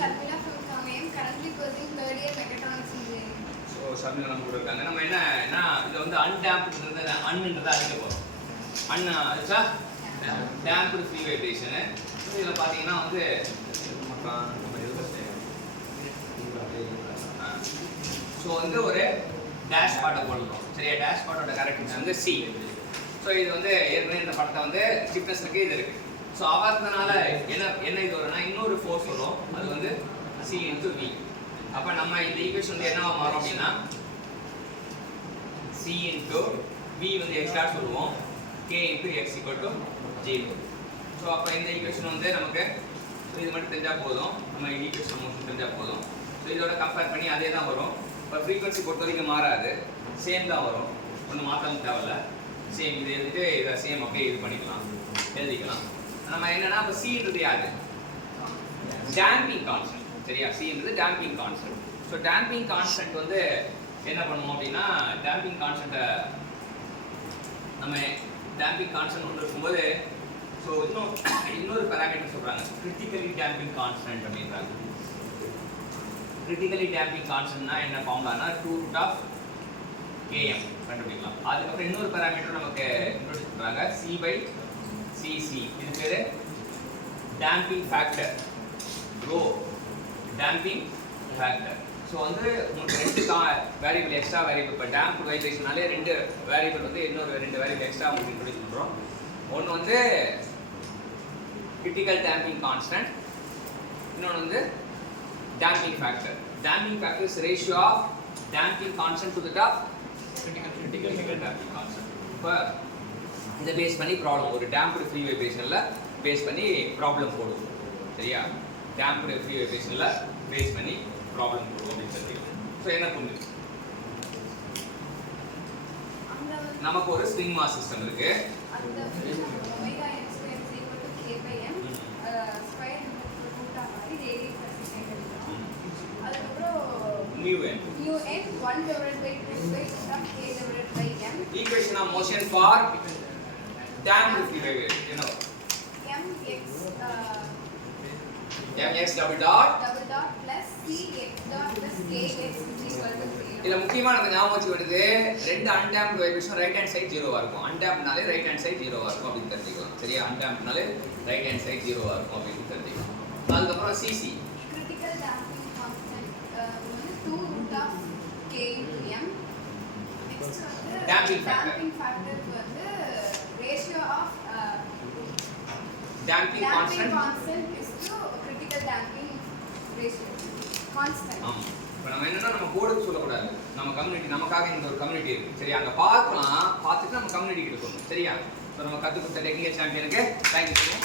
Sharmila from Kamem, currently pursuing third year mechatronics engineering. So Sharmila நம்ம கூட இருக்காங்க. நம்ம என்ன இது வந்து undampedன்றத unன்றத அடிக்க போறோம். un அடிச்சா damped free vibration. ஸோ இதில் பார்த்தீங்கன்னா வந்து ஸோ வந்து ஒரு டேஷ் பாட்டை போடணும். சரியா, டேஷ் பாட்டோட கேரக்டரிஸ்டிக்ஸ் வந்து சி. ஸோ இது வந்து ஏற்கனவே இந்த படத்தை வந்து ஸ்டிஃப்னஸ் இருக்கு, இது இருக்கு. ஸோ அவர்னால என்ன இது வரும்னா இன்னொரு ஃபோர்ஸ் வரும், அது வந்து சி இன்டு வி. அப்போ நம்ம இந்த ஈக்குவேஷன் வந்து என்னவா மாறும் அப்படின்னா சி இன்டு வி வந்து எக்ஸ்ட்ரா சொல்லுவோம், K into X equal to 0. So அப்போ இந்த ஈக்குவேஷன் வந்து நமக்கு இது மட்டும் தெரிஞ்சால் போதும், நம்ம ஈக்குவேஷன் மோஷன் தெரிஞ்சால் போதும். ஸோ இதோட கம்பேர் பண்ணி அதே தான் வரும். இப்போ ஃப்ரீக்வன்சி பொறுத்த வரைக்கும் மாறாது, சேம் தான் வரும், ஒன்றும் மாற்றவும் தேவையில்ல. சேம் இது எழுதிட்டு இதை சேம் அப்படியே இது பண்ணிக்கலாம், எழுதிக்கலாம். நம்ம என்னன்னா இப்போ சின்றது யாரு, டேம்பிங் கான்ஸ்டன்ட். சரியா, சின்றது damping constant. So damping constant வந்து என்ன பண்ணுவோம் அப்படின்னா டேம்பிங் கான்ஸ்டன்ட்டை நம்ம டேம்பிங் கான்ஸ்டன்ட் ஒன்று இருக்கும்போது ஸோ இன்னொரு பேராமீட்டர் சொல்கிறாங்க, கிரிட்டிக்கலி டேம்பிங் கான்ஸ்டன்ட் அப்படின்றாங்க. கிரிட்டிக்கலி டேம்பிங் கான்ஸ்டன்ட்னா என்ன ஃபார்முலானா 2√km கண்டுபிடிக்கலாம். அதுக்கப்புறம் இன்னொரு பேராமீட்டர் நமக்கு இன்ட்ரோடியூஸ் பண்ணுறாங்க, C/cc. இது பேர் damping factor, rho damping factor. So வந்து உங்களுக்கு ரெண்டு வேரியபிள் எக்ஸ்ட்ரா வேரியபிள், இப்போ டேம்ப் வைப்ரேஷனாலே ரெண்டு வேரியபிள் வந்து இன்னொரு ரெண்டு வேரியபிள் எக்ஸ்ட்ரா உங்களுக்கு இன்ட்ரோடியூஸ் பண்ணுறோம். ஒன்று வந்து கிரிட்டிக்கல் டேம்பிங் கான்ஸ்டன்ட், இன்னொன்று வந்து damping factor. Damping factor is ratio of damping constant to that of critical damping constant. இப்போ இதை பேஸ் பண்ணி ப்ராப்ளம், ஒரு damped free vibrationல பேஸ் பண்ணி ப்ராப்ளம் போடுவோம். சரியா, damped free vibrationல பேஸ் பண்ணி ப்ராப்ளம் போடுவோம் அப்படின்னு சொல்லிட்டு. ஸோ என்ன புரியுது, நமக்கு ஒரு ஸ்ப்ரிங் மாஸ் சிஸ்டம் இருக்கு. mu n 1 divided by 2 by k divided by m. Equation of motion for damped free vibration, you know, mx double dot plus cx dot plus kx is equal to 0. இதுல முக்கியமா நம்ம ஞாபகம் வச்சு வருது, ரெண்டு undamped vibration right hand side 0வா இருக்கும், undampedனாலே ரைட் ஹேண்ட் சைடு 0வா இருக்கும் அப்படின்னு தெரிஞ்சுக்கலாம். சரியா, undampedனாலே ரைட் ஹேண்ட் சைடு 0வா இருக்கும் அப்படின்னு தெரிஞ்சுக்கலாம். அதுக்கப்புறம் cc critical damping constant 2√k into m. Next வந்து damping factor வந்து ratio of damping constant is to critical damping ratio constant. இப்போ நம்ம என்னன்னா நம்ம போர்டுக்கு சொல்லக்கூடாது, நம்ம கம்யூனிட்டி, நமக்காக இந்த ஒரு கம்யூனிட்டி இருக்கு. சரியா, அங்கே பார்த்துட்டு நம்ம கம்யூனிட்டி கிட்ட சொல்லணும். சரியா, ஸோ நம்ம கற்றுக் கொடுத்த டெக்னிக்கல் சாம்பியனுக்கு தேங்க்யூ.